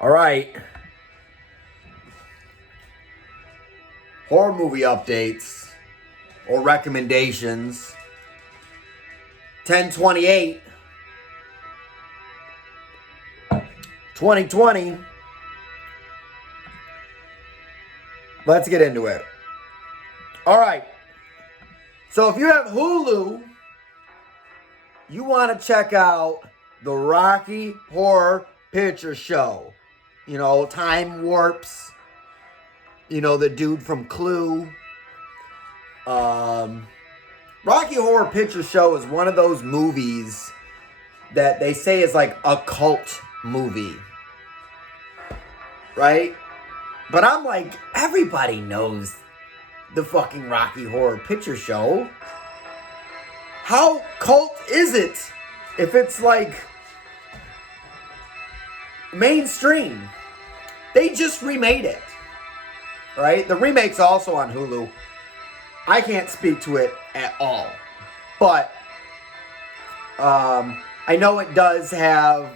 All right. Horror movie updates or recommendations. 10/28, 2020. Let's get into it. All right. So if you have Hulu, you want to check out the Rocky Horror Picture Show. You know, time warps. You know, the dude from Clue. Rocky Horror Picture Show is one of those movies that they say is like a cult movie. Right? But I'm like, everybody knows the fucking Rocky Horror Picture Show. How cult is it if it's like mainstream? They just remade it. Right? The remake's also on Hulu. I can't speak to it at all. But I know it does have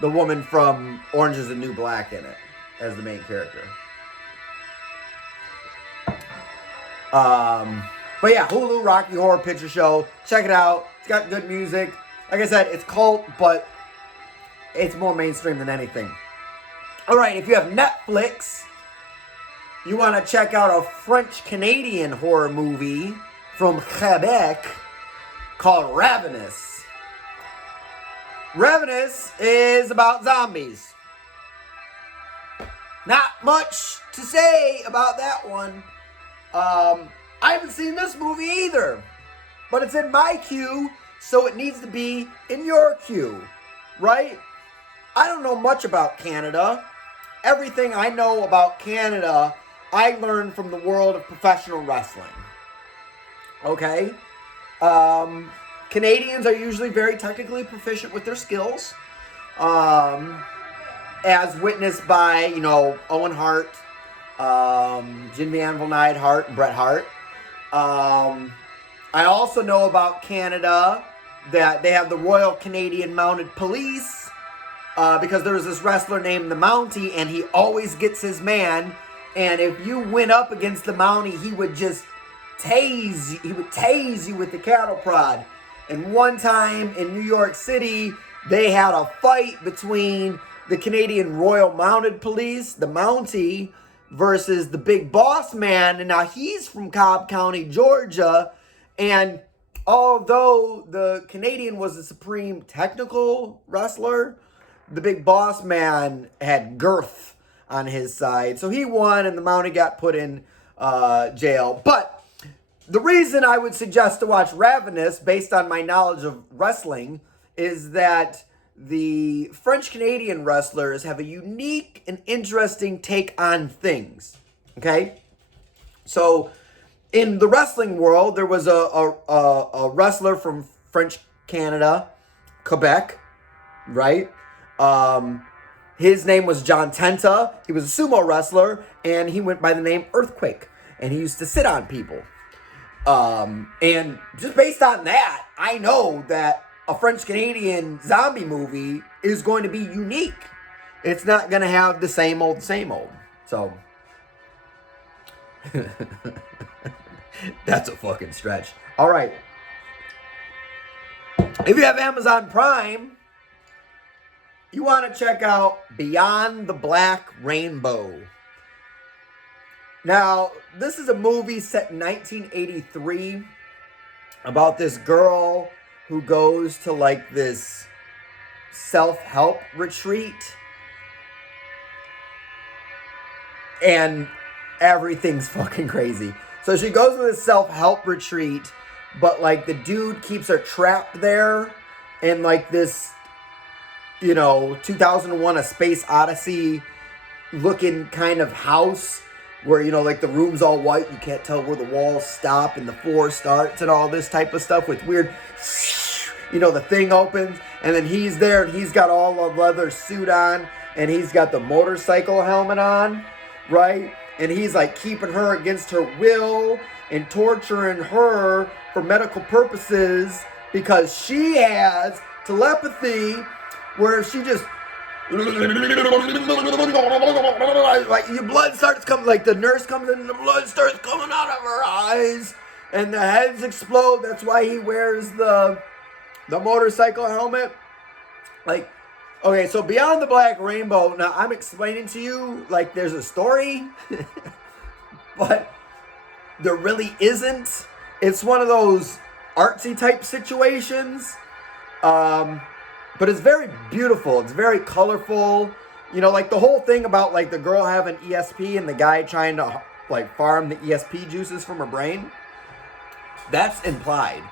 the woman from Orange is the New Black in it as the main character. But yeah, Hulu, Rocky Horror Picture Show. Check it out. It's got good music. Like I said, it's cult, but it's more mainstream than anything. Alright, if you have Netflix, you want to check out a French-Canadian horror movie from Quebec called Ravenous. Ravenous is about zombies. Not much to say about that one. I haven't seen this movie either, but it's in my queue, so it needs to be in your queue, right? I don't know much about Canada. Everything I know about Canada, I learned from the world of professional wrestling. Okay? Canadians are usually very technically proficient with their skills, as witnessed by, you know, Owen Hart, Jim the Anvil Neidhart, and Bret Hart. I also know about Canada that they have the Royal Canadian Mounted Police, because there was this wrestler named the Mountie, and he always gets his man, and if you went up against the Mountie, he would just tase you with the cattle prod. And one time in New York City, they had a fight between the Canadian Royal Mounted Police, the Mountie, versus the Big Boss Man. And now he's from Cobb County, Georgia. And although the Canadian was the supreme technical wrestler, the Big Boss Man had girth on his side. So he won, and the Mountie got put in jail. But the reason I would suggest to watch Ravenous, based on my knowledge of wrestling, is that the French-Canadian wrestlers have a unique and interesting take on things. Okay? So, in the wrestling world, there was a wrestler from French Canada, Quebec, right? His name was John Tenta. He was a sumo wrestler, and he went by the name Earthquake. And he used to sit on people. And just based on that, I know that a French-Canadian zombie movie is going to be unique. It's not going to have the same old. So, that's a fucking stretch. All right. If you have Amazon Prime, you want to check out Beyond the Black Rainbow. Now, this is a movie set in 1983 about this girl who goes to like this self-help retreat. And everything's fucking crazy. So she goes to this self-help retreat, but like the dude keeps her trapped there in like this, you know, 2001 A Space Odyssey looking kind of house where, you know, like the room's all white. You can't tell where the walls stop and the floor starts and all this type of stuff with weird, you know, the thing opens and then he's there and he's got all the leather suit on and he's got the motorcycle helmet on, right? And he's like keeping her against her will and torturing her for medical purposes because she has telepathy where if she just Like your blood starts coming, like the nurse comes in and the blood starts coming out of her eyes and the heads explode. That's why he wears the motorcycle helmet. Like, okay, so Beyond the Black Rainbow, now I'm explaining to you like there's a story, but there really isn't. It's one of those artsy type situations. But it's very beautiful. It's very colorful. You know, like the whole thing about like the girl having ESP and the guy trying to like farm the ESP juices from her brain. That's implied.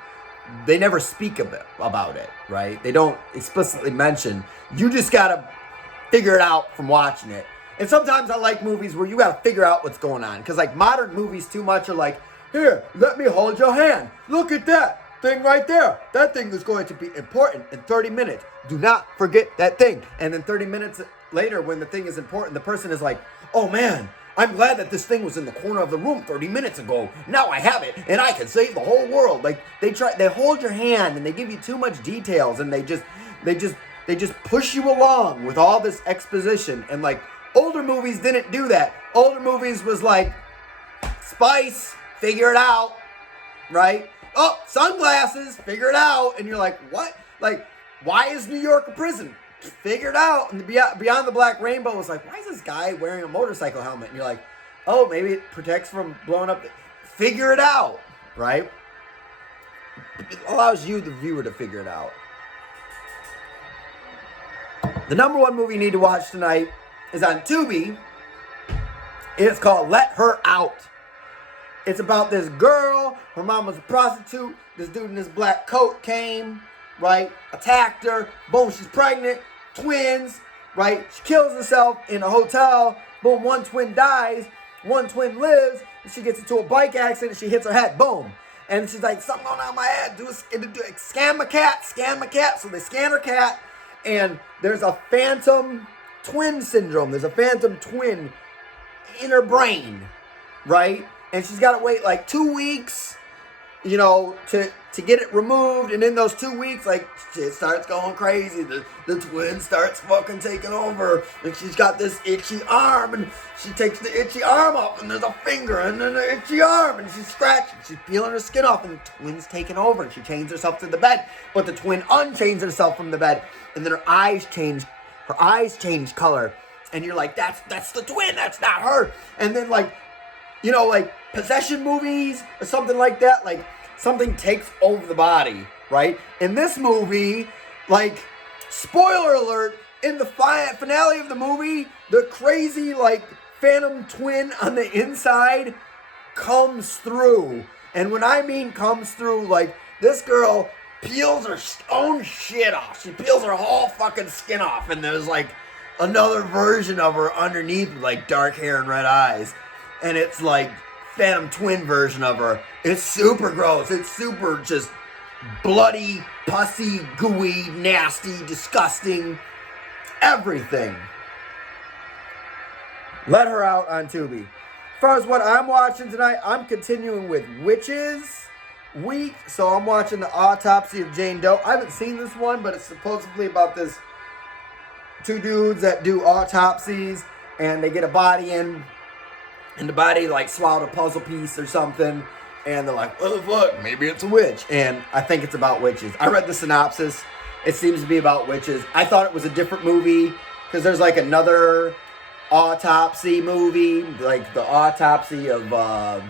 They never speak about it, right? They don't explicitly mention. You just gotta figure it out from watching it. And sometimes I like movies where you gotta figure out what's going on. Because like modern movies too much are like, here, let me hold your hand. Look at that thing right there. That thing is going to be important in 30 minutes. Do not forget that thing. And then 30 minutes later, when the thing is important, the person is like, oh man, I'm glad that this thing was in the corner of the room 30 minutes ago. Now I have it, and I can save the whole world. Like they hold your hand, and they give you too much details, and they just push you along with all this exposition. And like older movies didn't do that. Older movies was like, spice, figure it out, right? Oh, sunglasses, figure it out. And you're like, what? Like, why is New York a prison? Figure it out. And Beyond the Black Rainbow was like, why is this guy wearing a motorcycle helmet? And you're like, oh, maybe it protects from blowing up. Figure it out, right? It allows you, the viewer, to figure it out. The number one movie you need to watch tonight is on Tubi. It's called Let Her Out. It's about this girl. Her mom was a prostitute. This dude in this black coat came, right? Attacked her. Boom, she's pregnant. Twins, right? She kills herself in a hotel. Boom, one twin dies. One twin lives. And she gets into a bike accident and she hits her head. Boom. And she's like, something going on in my head. Scan my cat. Scan my cat. So they scan her cat. And there's a phantom twin syndrome. There's a phantom twin in her brain, right? And she's got to wait like 2 weeks, you know, to get it removed. And in those 2 weeks, like, shit starts going crazy. The twin starts fucking taking over. And she's got this itchy arm. And she takes the itchy arm off. And there's a finger. And then the itchy arm. And she's scratching. She's peeling her skin off. And the twin's taking over. And she chains herself to the bed. But the twin unchains herself from the bed. And then her eyes change color. And you're like, that's the twin. That's not her. And then, like, you know, like possession movies or something like that, like something takes over the body, right? In this movie, like, spoiler alert, in the finale of the movie, the crazy, like, phantom twin on the inside comes through. And when I mean comes through, like, this girl peels her own shit off. She peels her whole fucking skin off, and there's, like, another version of her underneath with, like, dark hair and red eyes. And it's like phantom twin version of her. It's super gross. It's super just bloody, pussy, gooey, nasty, disgusting. Everything. Let Her Out on Tubi. As far as what I'm watching tonight, I'm continuing with Witches Week. So I'm watching The Autopsy of Jane Doe. I haven't seen this one, but it's supposedly about this two dudes that do autopsies. And they get a body in. And the body, like, swallowed a puzzle piece or something. And they're like, what the fuck? Maybe it's a witch. And I think it's about witches. I read the synopsis. It seems to be about witches. I thought it was a different movie. Because there's, like, another autopsy movie. Like, the autopsy of, I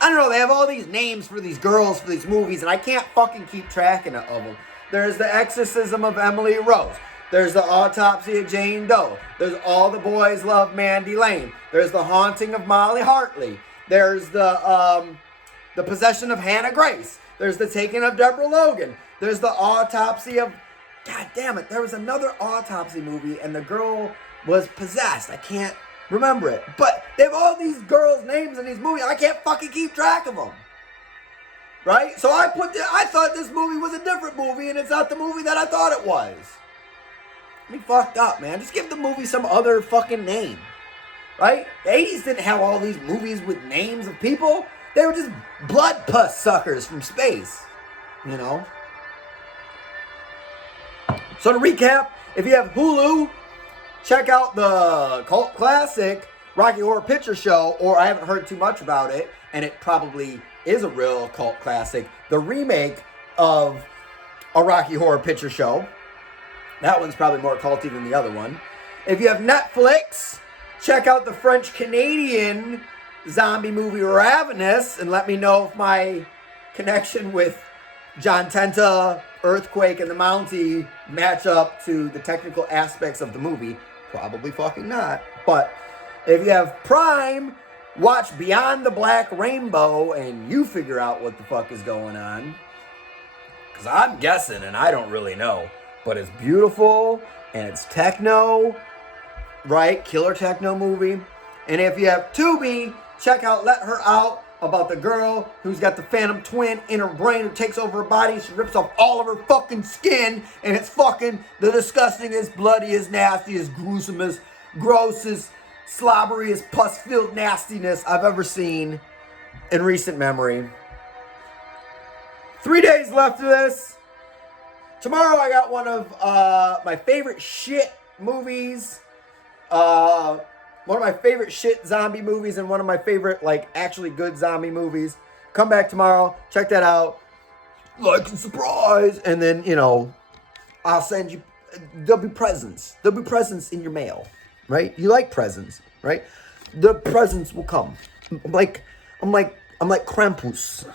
don't know. They have all these names for these girls for these movies. And I can't fucking keep track of them. There's The Exorcism of Emily Rose. There's The Autopsy of Jane Doe. There's All the Boys Love Mandy Lane. There's The Haunting of Molly Hartley. There's the Possession of Hannah Grace. There's The Taking of Deborah Logan. There's The Autopsy of... God damn it. There was another autopsy movie and the girl was possessed. I can't remember it. But they have all these girls' names in these movies. I can't fucking keep track of them. Right? So I thought this movie was a different movie and it's not the movie that I thought it was. Me fucked up, man. Just give the movie some other fucking name. Right? The 80s didn't have all these movies with names of people. They were just blood pus suckers from space. You know? So to recap, if you have Hulu check out the cult classic Rocky Horror Picture Show, or I haven't heard too much about it, and it probably is a real cult classic, the remake of a Rocky Horror Picture Show. That one's probably more culty than the other one. If you have Netflix, check out the French-Canadian zombie movie Ravenous, and let me know if my connection with John Tenta, Earthquake, and the Mountie match up to the technical aspects of the movie. Probably fucking not. But if you have Prime, watch Beyond the Black Rainbow, and you figure out what the fuck is going on. Because I'm guessing, and I don't really know. But it's beautiful, and it's techno, right? Killer techno movie. And if you have Tubi, check out Let Her Out, about the girl who's got the phantom twin in her brain who takes over her body. She rips off all of her fucking skin, and it's fucking the disgustingest, bloodiest, nastiest, gruesomest, grossest, slobberiest, pus-filled nastiness I've ever seen in recent memory. 3 days left of this. Tomorrow I got one of my favorite shit movies. One of my favorite shit zombie movies and one of my favorite, like, actually good zombie movies. Come back tomorrow. Check that out. Like and surprise. And then, you know, I'll send you, there'll be presents. There'll be presents in your mail, right? You like presents, right? The presents will come. I'm like Krampus.